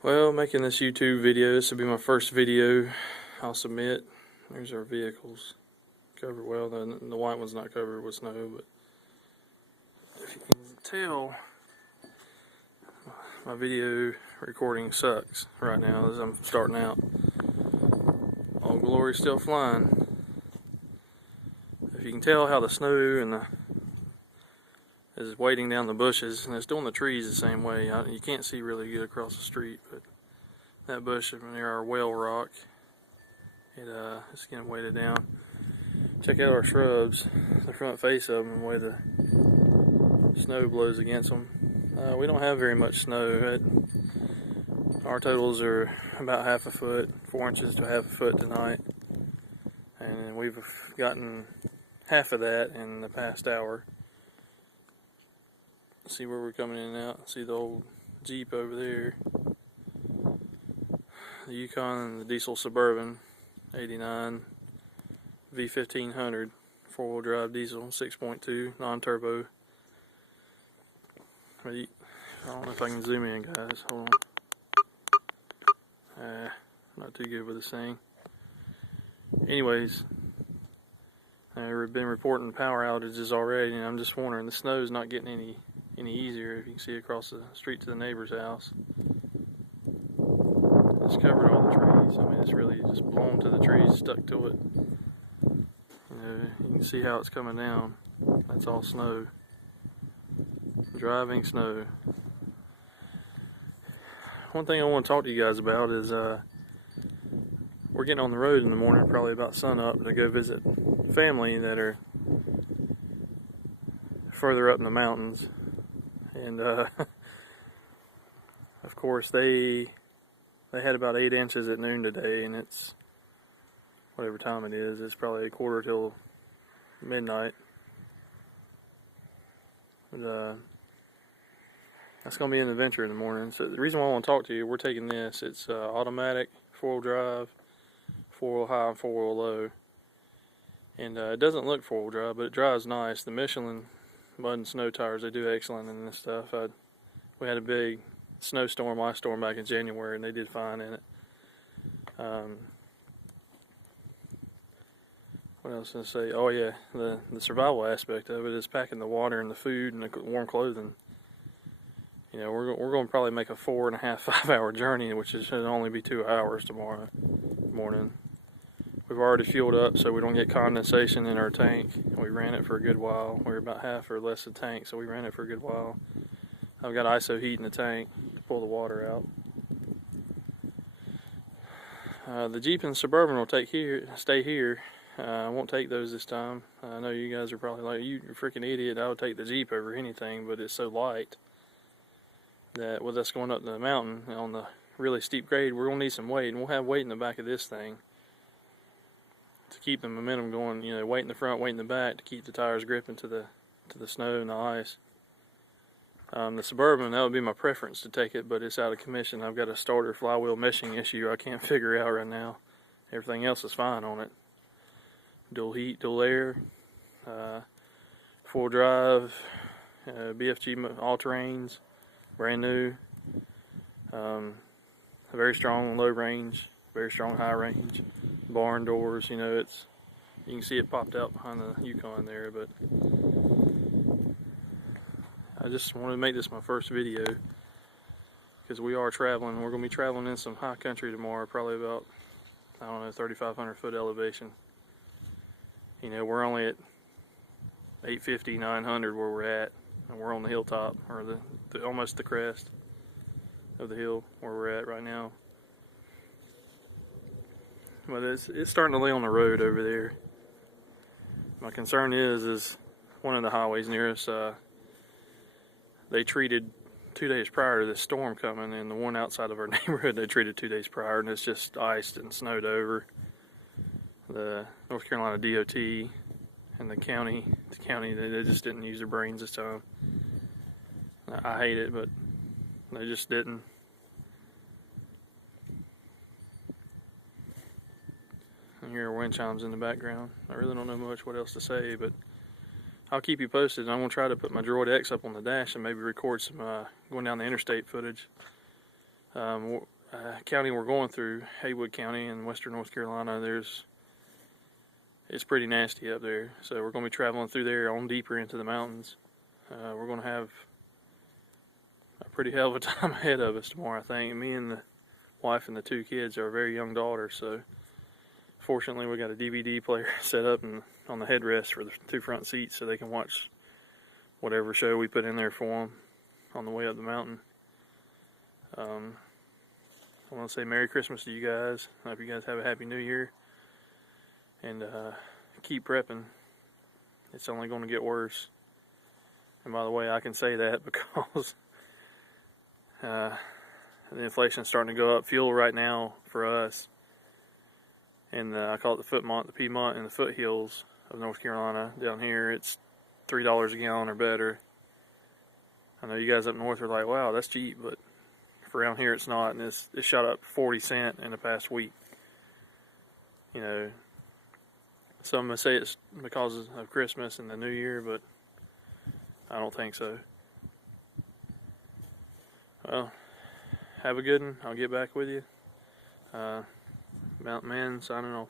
Well, making this YouTube video, this will be my first video I'll submit. There's our vehicles covered well. The white one's not covered with snow, but if you can tell, my video recording sucks right now as I'm starting out. All glory's still flying. If you can tell how the snow and is weighting down the bushes, and it's doing the trees the same way. You can't see really good across the street, but that bush near our well rock, it's getting weighted down. Check out our shrubs, the front face of them, the way the snow blows against them. We don't have very much snow. Our totals are about half a foot, 4 inches to half a foot tonight, and we've gotten half of that in the past hour. See where we're coming in and out. See the old Jeep over there, the Yukon and the diesel Suburban 89 V1500 4-wheel drive diesel 6.2 non-turbo. I don't know if I can zoom in, guys. Hold on. Not too good with this thing. Anyways, we've been reporting power outages already, and I'm just wondering, the snow's not getting any easier. If you can see across the street to the neighbor's house, it's covered all the trees. I mean, it's really just blown to the trees, stuck to it. You can see how it's coming down. That's all snow, driving snow. One thing I want to talk to you guys about is we're getting on the road in the morning, probably about sunup, to go visit family that are further up in the mountains. And of course they had about 8 inches at noon today, and it's whatever time it is. It's probably a quarter till midnight. And, that's going to be an adventure in the morning. So the reason why I want to talk to you, we're taking this. It's automatic, 4-wheel drive, 4-wheel high and 4-wheel low. And it doesn't look 4-wheel drive, but it drives nice. The Michelin mud and snow tires, they do excellent in this stuff. We had a big snowstorm, ice storm back in January, and they did fine in it. What else did I say? Oh yeah, the survival aspect of it is packing the water and the food and the warm clothing. You know, we're going to probably make a 4.5, 5 hour journey, which should only be 2 hours tomorrow morning. We've already fueled up so we don't get condensation in our tank. We ran it for a good while. We're about half or less the tank, so we ran it for a good while. I've got ISO heat in the tank to pull the water out. The Jeep and Suburban will stay here. I won't take those this time. I know you guys are probably like, you're a freaking idiot. I would take the Jeep over anything, but it's so light that with us going up the mountain on the really steep grade, we're going to need some weight, and we'll have weight in the back of this thing to keep the momentum going. You know, weight in the front, weight in the back to keep the tires gripping to the snow and the ice. The Suburban, that would be my preference to take it, but it's out of commission. I've got a starter flywheel meshing issue I can't figure out right now. Everything else is fine on it. Dual heat, dual air, 4-wheel drive, BFG all-terrains, brand new. Very strong low range, very strong high range. Barn doors, you know, you can see it popped out behind the Yukon there, but I just wanted to make this my first video because we are traveling. We're going to be traveling in some high country tomorrow, probably about, I don't know, 3,500 foot elevation. You know, we're only at 850, 900 where we're at, and we're on the hilltop, or almost the crest of the hill where we're at right now. But it's starting to lay on the road over there. My concern is one of the highways near us, they treated 2 days prior to this storm coming, and the one outside of our neighborhood they treated 2 days prior, and it's just iced and snowed over. The North Carolina DOT and the county, they just didn't use their brains this time. I hate it, but they just didn't. And here are wind chimes in the background. I really don't know much what else to say, but I'll keep you posted. I'm going to try to put my Droid X up on the dash and maybe record some going down the interstate footage. County we're going through, Haywood County in western North Carolina, it's pretty nasty up there. So we're going to be traveling through there on deeper into the mountains. We're going to have a pretty hell of a time ahead of us tomorrow, I think. Me and the wife and the 2 kids are a very young daughter, so fortunately we got a DVD player set up and on the headrest for the 2 front seats so they can watch whatever show we put in there for them on the way up the mountain. I want to say Merry Christmas to you guys. I hope you guys have a Happy New Year. And keep prepping. It's only going to get worse. And by the way, I can say that because the inflation is starting to go up. Fuel right now for us, and I call it the Piedmont, and the foothills of North Carolina. Down here, it's $3 a gallon or better. I know you guys up north are like, wow, that's cheap, but for around here it's not, and it's shot up 40 cents in the past week. You know, some say it's because of Christmas and the New Year, but I don't think so. Well, have a good one. I'll get back with you. Mountain Man signing off.